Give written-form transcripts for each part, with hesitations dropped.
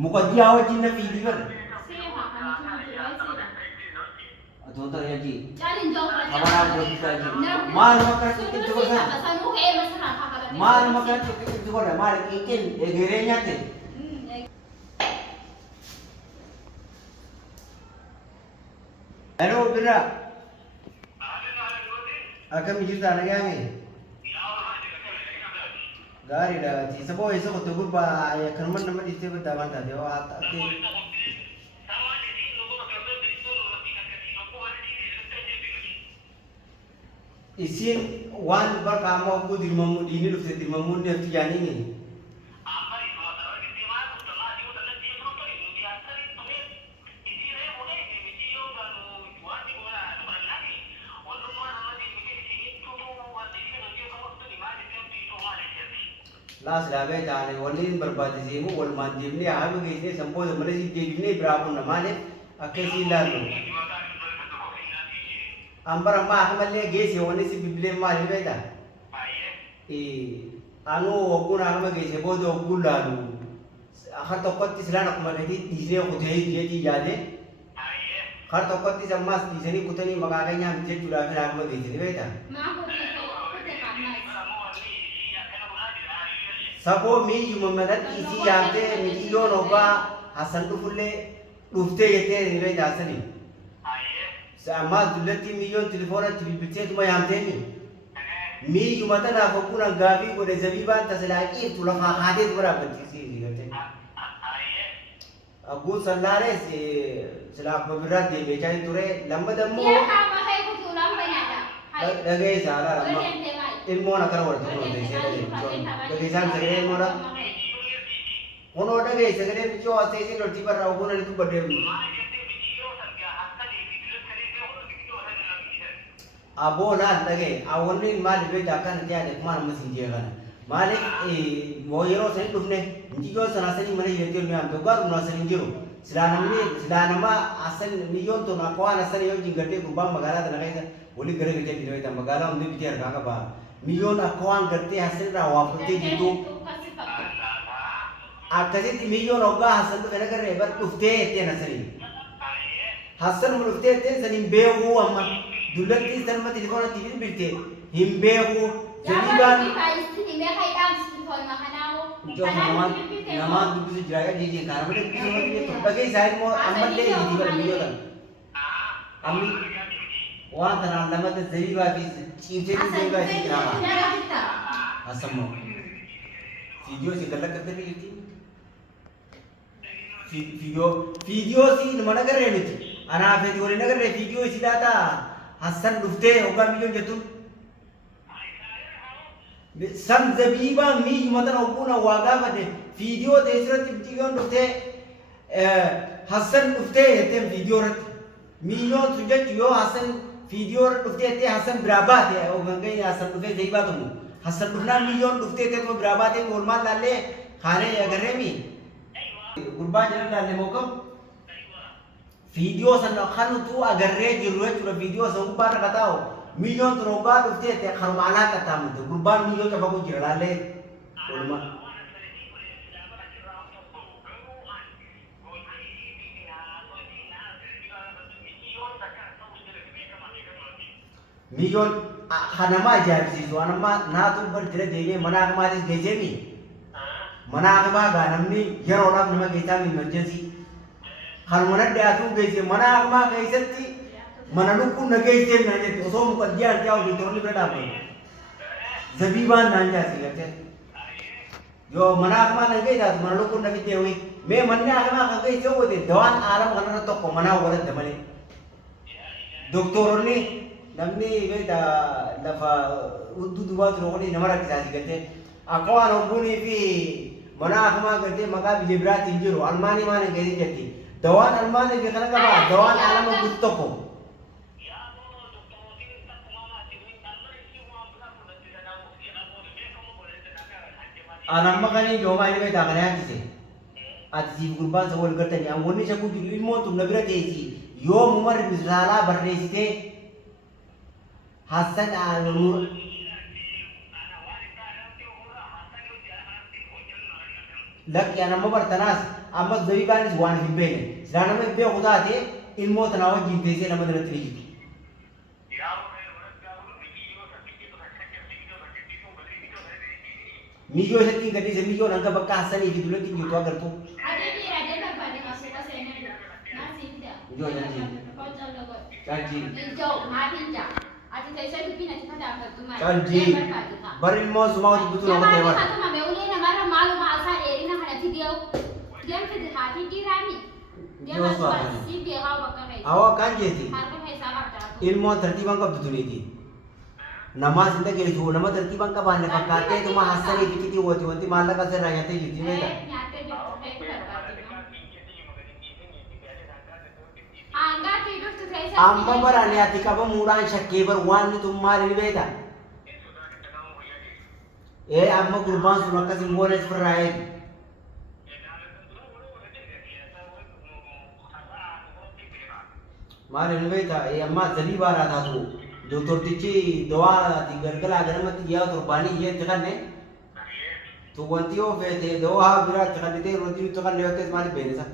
मुकद्दिया wajjin na fiidi bar Seema kan tuuti atota yaji Jalin jawab kamara bodita ji mal makan itu kosa Sanu kayak masalah apa mal makan itu kosa mal ikin egerenya te hello bira akan mijirta na gami gari da ti sabo eso ko to gurba ya karman nama di tebe da banta de wa ate isin wan bar kamo ku dirmamu dini lu se dirmamu ne tijani ni las labe jane woni berbadi simu wal mandim ni abu gese sampo de male si jebine bravo na mane akesi lalo ambara ma hamalle gese woni si bible male beta anu oguna hama gese bodo ogulalu akhar to kotti silana kuma gadi dise ko dei jeji jade khar to kotti sammas diseni kutani magaganya je jura fira hama gese beta Sabo mi jumalat isi yamte miti yo noba hasan tu fulle dufte yete nilai dasani. Sama dulati mi yo telefona tilbite tu mayamte ni. Mi jumatan aku pun anggapi boleh zabiban taselaki tu lah khade tu berapa sisi ni. Aku sandare si selak berat di beca itu re lamba damu. Dia kama kayak kutu lamba ada. Lagi salah lamba. Ilmu nak kau orang tu deh sih. Kebiasaan segera ilmu orang. Ono ada guys segera bicu asal sih lorti per rau pun itu berde. Abo lah lagi. Awal ni mal lebih jakan dia ada kemana mesin dia kan. Malik mau hero saya tu ni. Jika sana sini mana yang tu ni am tukar mana sini jiro. Selana ma asal niyon tu nak kawan asal niyon jingkati kubang magara tu nak kaya. Boleh kerja kerja di luar tambah magara untuk bicara kagak bah. Million akuan करते hasil rawa करते gitu आकसित million होगा hasil तो कहना कर रहे पर उफते इतने नसरी hasil मुफ्ते इतने सनी बेहू अम्मा दुल्हन की सन मत इसको ना तीन बिरते हिम बेहू जलीबान जो नमाज दूसरी जगह जी जी कारण में तो बगे शायद मो अम्मन ले जी पर million अम्मी वहाँ तरह लम्बा तो ज़रूरी बात है चीज़ें भी ज़रूरी बात है क्या असम्मो वीडियो से गलत करते नहीं होती वीडियो सी नमना कर रहे नहीं अनाफ़े दिवाली नगर रहे वीडियो इसी लाता हसन लुफ्ते होगा मिलियन जतुन सम ज़बीबा मी जुमतन ओपुना वागा बने वीडियो देशर तिब्तियों लुफ्ते हसन लुफ्ते ये वीडियो रत मिलियन तुझे चियो हसन वीडियो लुफ्ते ते हसन बराबर है वो गंगे हसन लुफ्ते सही बात हूँ हसन लुफ्ना मिलियन लुफ्ते ते तो बराबर है नॉर्मल लाले खाने अगर है मी गुरबा जन लाले मौकम वीडियो सन खानु तू अगर रे जरूरत चुरा वीडियो सब बार बताओ मिलियन तो रोगा लुफ्ते ते खरमाला कता मुझे गुरबा मिलियन चबा को जिरा लाले ओरमा Million kanama jabisi so anama na tu berdiri dege mana kemarin geje mi mana kemana ganamni yar orang nama kita mi emergency kalau mana dia tu geje mana kemana geje ti mana luku na geje na je to so muka dia jauh di torli berada apa zabiban nanya sih kata yo mana kemana geje tu mana luku na geje wi me mana kemana geje wo de doan alam kana to ko mana wala damale doktor ni namni beda dafa udu dua terus ni nama kita sih kata aku orang buni fi mana akma kata maka bilibrat injuru almani mana kiri jadi dawan almani kita nak apa dawan alam butuh anak makanya joma ini beda kan ya kisi ati kurban sawal kerja ni angoni saya kudu ilmu tu nabi rati yo umar misalah berdesite Hasan al-Nur lak ya nama bertanas amma zabibaanis waan hin beekne silaa nama beeku taate ilmoota naa wajjin teessee nama biratti ni jirti. Miyyoo isatti gadhiise miyyoon hanga bakka hassanii fi dullatti jirtu agartu. Miyyoo jalji. Jalji. Bari immoo sumaa hojii butuu nama ta'e bara. Awwa kan jeeti. Ilmoon tartiibaan qabdu tuniiti. Nama sinta geessu nama tertiban ka bahan fakkaatee tuma hassanii fikitii wanti maallaqa sirraa nyaatee jirti beeka. Amma baraan ati qabamuudhaan shakkee bar waan tun maali ni beeka. Amma gurbaan sun akkas hin goone sirraa eegu. Maali ni beeka amma sadii baaraa taatu. Doktor Tichi doa gargala ganamati dia turbani ye tekanne to wanti o fete doa bira tekannite roti to kan leotes mali benesa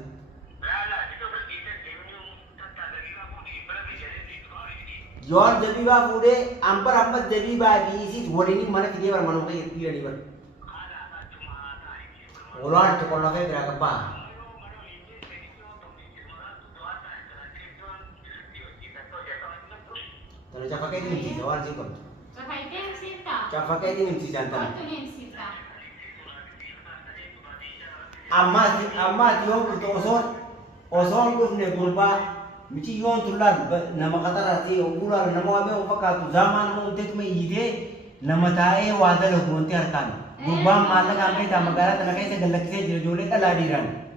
Yon jabiba fude ampar ampat jabiba di isi warini mana video bar manu kai video ni bar Ular to kono kai bira kapa Kalau cakap kayak ini sih, orang sih kon. Cakap kayak ini sih jantan. Amma diom bertosor, osor tu ne gurba, mesti yon tulan, nama kata rasi, ular nama apa upakat zaman muntet me ide, nama tae wada lo munti arkan. Gurba mana kami tak magara tanah kayak segalak se jole tak ladiran.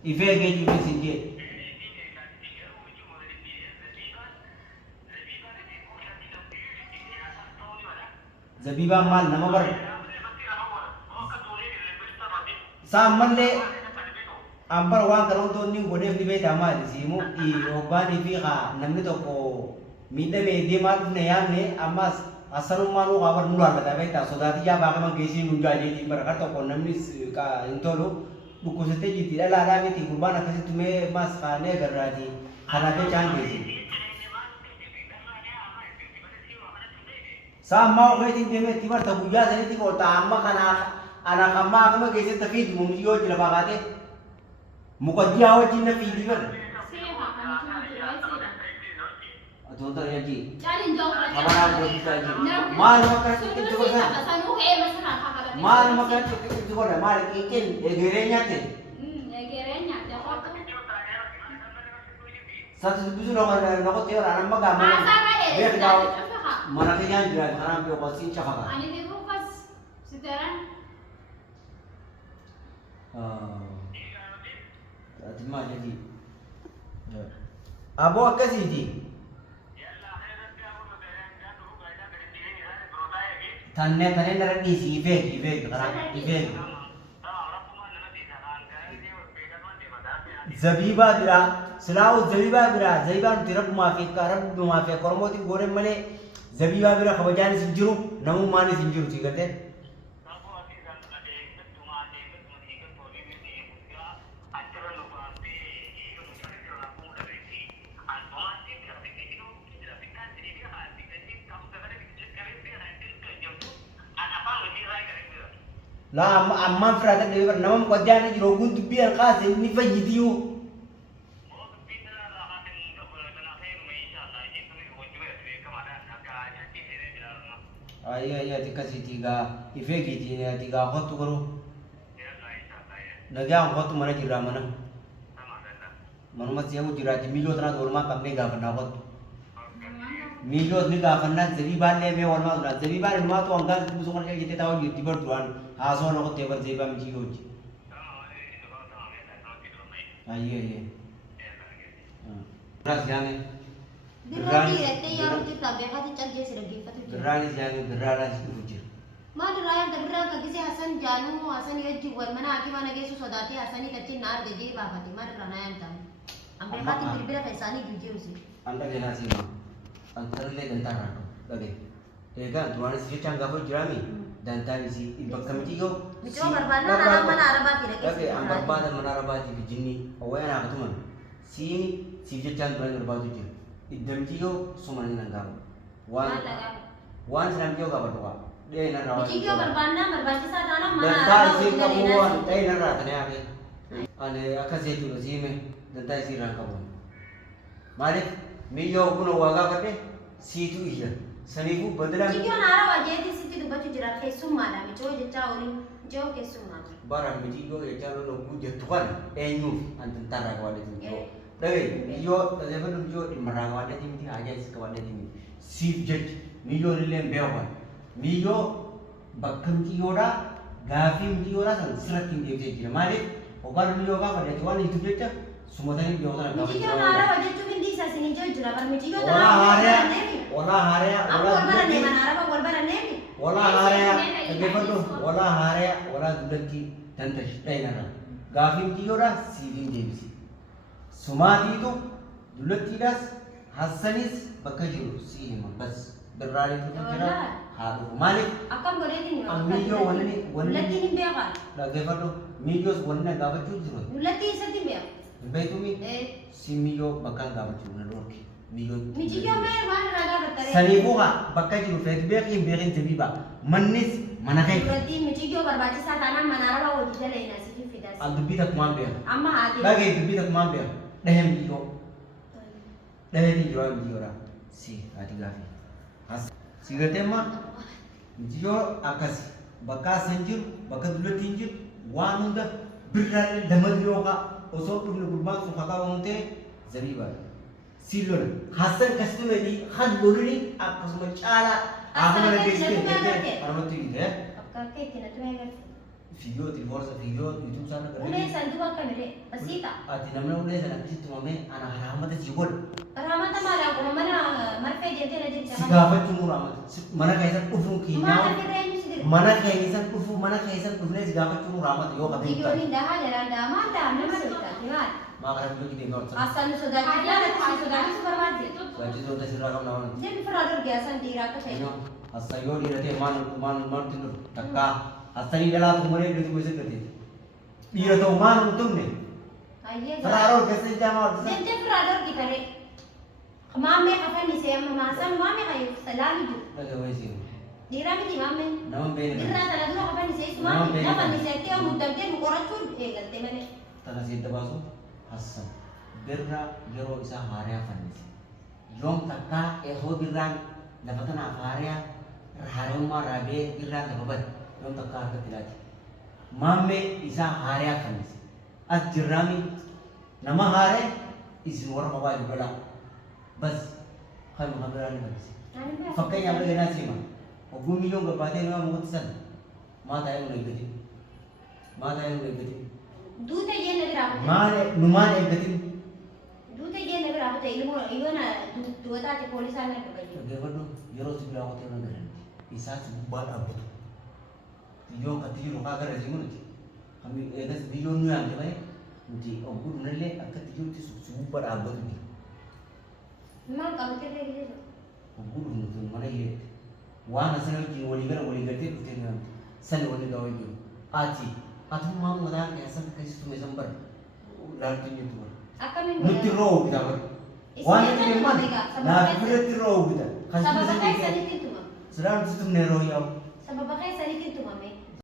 Ife ke juga sinje. Zabiba mal nama ber. Saman le. Ampar wang kalau tu ni boleh di beda mal simu i oban ifi ha namni to ko minda be dia mal ne yam ne amas asal malu kabar nular kata beta sodati ya bakal mengisi nunja jadi berkat to ko namni ka intolo buku sete jadi tidak ada lagi ti kurban akan itu me mas kane gerati karena dia canggih sih sama orang itu dia me tiba terbuja jadi ti kota amma karena anak amma aku me kese tapi mumio jila bakate muka dia awak jinna fidi ber atau ya ji kabar aku bisa ji mal makan itu kan mal makan itu kan mal ikan egerenya te satu buju nak teh orang nama gambar biar kau mana kaya jual orang biar kau sih cakap terima jadi abu apa sih di Tanne narak di si ife karak ife Zabiba bira selalu zabiba tirap muafi kormoti goreng mane zabiba bira kabajan sinjuru namu mani sinjuru sih kate La amma frada de namam kodjana jiro guntu biar khas ni fajidiyo Iya dikasih tiga ife gitu ini tiga hot karo Naga hot mana jira mana Mana masih aku jira di milo tanah rumah kami gak pernah hot Milo ni gak pernah jadi balik me orang mana jadi balik rumah tu angkat musuh kerja kita tahu di bertuan Aso nak tebar zeba mesti uji. Iya. Beras jangan. Berani rete yang kita behat cakap je lagi patu. Berani jangan beras uji. Mana raya berang kaki se Hasan Janu Hasan ye jual mana aki mana ke susodati Hasan ni kecil nar deje bahati mana rana yang tam. Ambil hati berbeda पैसा नहीं jual usi. Anda kena sih mah. Antar le gentar rano. Lagi. Ega tuan sih cangga pun jerami. dantaa isii bakka miti yoo Michoo barbaadnaa naannoo mana arabaatti Oke, dhageessu. ang barbada manarabati ke jinni awai anak tuman sini si jecan tuan berbatu je idamjiyo suman nangam wan senam jiyo kabar doa dia nara Michoo barbaadnaa barbaachisaa taanaan mana danta arabaa isi hojii kamu wan daleedhaas. dia nara tanya ake ane akase tu sini danta isi rang kamu malik miyo kuno waga kate si tu iya sanifu badalan Michoo arabaa jeetii sitti dubbachuu jira keessummaadha. Michoo jechaa olii Michoo keessummaadha. barang mijigo ya calon logu jatuan enyu anten tara kawade tu Dai, yo tadi apa tu yo merang kawade tu mesti aja is kawade tu sip jet miyo rilem bewan miyo bakam kiyo ra gafim kiyo ra san seratin dia je mari obar miyo ka pada tuan itu je semua tadi biyo tan Michoo arabaa jechuun hindi isa sinin jiru jira. Bar Michoo olah hari Aku wal barannee mana arabaa wal barannee. olah hari tadi apa tu olah hari olah dulaki dan tersitai nara gafim kiyo ra sipin je bisi Sumati itu dulaki das Hasanis bakajuru sini bas berlari itu kira haru malik Akkam godheetiin Miyo wanni Latti hin beekan. lagi apa tu Miyo wanni gak baju tu Latti isatti beekan. baik tu mi si Miyo bakal gak baju nalurki Miyo Michoo mee waan irraa gaafattare. Sanifu ha bakajuru fet bekin bekin tebiba manis mana kai Duratti Michoo barbaachisaa taanaan mana arabaa hojii daleedhaa sitti fidas. aldubi tak mambe Amma haati. lagi dubi tak mambe dehem Miyo dehem Miyo Miyo ra si hati gafi as sigatema Miyo akas bakka sanjir bakka dulatin jir wanunda birral damal yoga osoo dhufne gurbaan sun haqa wamte zabiba silon hasan kastumedi hallolini akkasuma caala afana geesse armatu ide Akka keetti natti mee garte. video tilforsa video youtube sana Ulee sanduuqa akkamire basiita. ati namna ulee sana akkasitti mame ana haramata si god Raamata maal akkuma mana marfee jettee na si jecha. gaafachuu muraamata mana keessan dhufuun Maal keenyaa irree inni si dira. mana keessan dhufu mana keessan dhufnee si gaafachuu muraamata yoo qabeen Michoon hin dahaa jalaan daamaa daam nama seetaati maal. maa kana biyyo kitee gaafatan Asaan nu sodaachisaa natti si sodaachisu barbaadde. Waajjirtoota sirraa qabna waan Deebi firraa dorgee asaan dhiiraa akka ta'e. Asal yo diratee maal tinur takka asali dala tumare gitu bisa kerja. Dia tahu mana untuknya. Ayyee Ferraro kesini jama. Deemtee firraa dorgi taree. Maamee afaan isee amma maasaan maamee kayu salaami jiru. Lagi wajib. Dhiiraa miti maameen. Nama bene. Irraa sana dura afaan isee maamee lafa isee itti muddamtee nu qorachuun eegalte malee. Tanah siapa basu? Hasan. Birra jero isa hari apa nih? Yom takka birran dapatan apa hari umar rabe birran dapat yom takka harga tilati. Mamme isa hari apa nih? Ajrami nama hari isin orang bawa juga bas kami mengambil nih. Fakkai yang lagi nasi mah. Ogumi yung gabate nga mutsan. Mata yang lagi gede. Mata yang lagi gede. Duuta jenne biraa kute. Mane numan yang gede. Duuta jenne biraa kute ilmoona duwataati poolisaan na dhugayu. Bagaimana yeroo si biraa qote nan galan. Isa si bubbaan dhaabbatu. Biyyoon katti jiru kaa gara jiru nuti. Kami eegas biyyoon nu yaamte malee nuti ogguu nallee akkatti jirutti si bubbaa dhaabbatu ni. Maal qabatee beekiseetu? Ogguu nuti mana hireetti. Waan asana wajjin walii gara walii galtee dhuftee nu yaamte. Sani walii gaawaa jiru. Atummaa mataan keessan akkasitti meeshaan bara. Laaltuu jirtu bara. Akkamiin Nutti roobu bitaa bara. Waan nuti deeman naaf biratti roobu bita. Sababa keessanitti tuma. Sedang tutup nero yaw. Sababa keessanitti tumame.